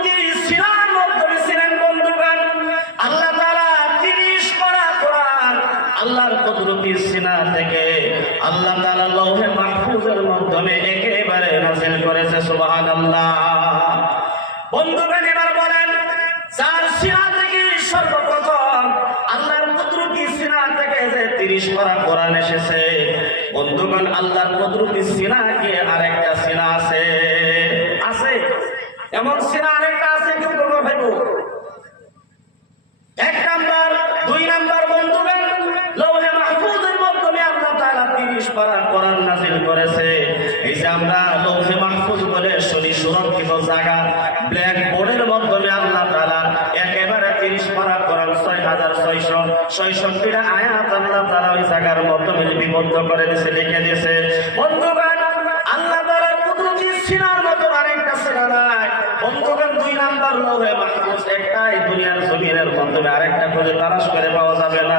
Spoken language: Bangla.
কুদরতি সিনার মাধ্যমে ছিলেন বন্ধুগণ। আল্লাহ তাআলা 30 পারা কোরআন আল্লাহর কুদরতি সিনা থেকে আল্লাহ তাআলা লৌহে মাহফুজের মাধ্যমে একেবারে নাযিল করেছে। সুবহানাল্লাহ। বন্ধুগণ এবার বলেন, যার সিনা থেকে সর্বপ্রথম আল্লাহর কুদরতি সিনা থেকে যে 30 পারা কোরআন এসেছে, বন্ধুগণ আল্লাহর কুদরতি সিনাকে আরেকটা সিনা আছে। এমন সিনা আরেকটা আছে, কেউ বলবো ভাইবো? 1 নাম্বার 2 নাম্বার বন্ধুগণ, লৌহে মাহফুজের মাধ্যমে আল্লাহ তাআলা 30 পারা কোরআন নাযিল করেছে। এই যে আমরা লৌহে মাহফুজ বলে শুনি, সুরক্ষিত জায়গা, ব্ল্যাক বোর্ডের মাধ্যমে আল্লাহ তাআলা একেবারে 30 পারা কোরআন 6666টা আয়াত আল্লাহ তাআলা ওই জায়গার মাধ্যমে লিপিবদ্ধ করে দিয়েছে, লিখে দিয়েছে। বন্ধুগণ আল্লাহ তাআলার কুদরতি সিনার মতো আরেকটা সিনা নাই। বন্ধুগণ 2 নাম্বার লৌহে মাহফুজ একটাই, দুনিয়ার জমিনের মাধ্যমে আরেকটা করে তালাশ করে পাওয়া যাবে না।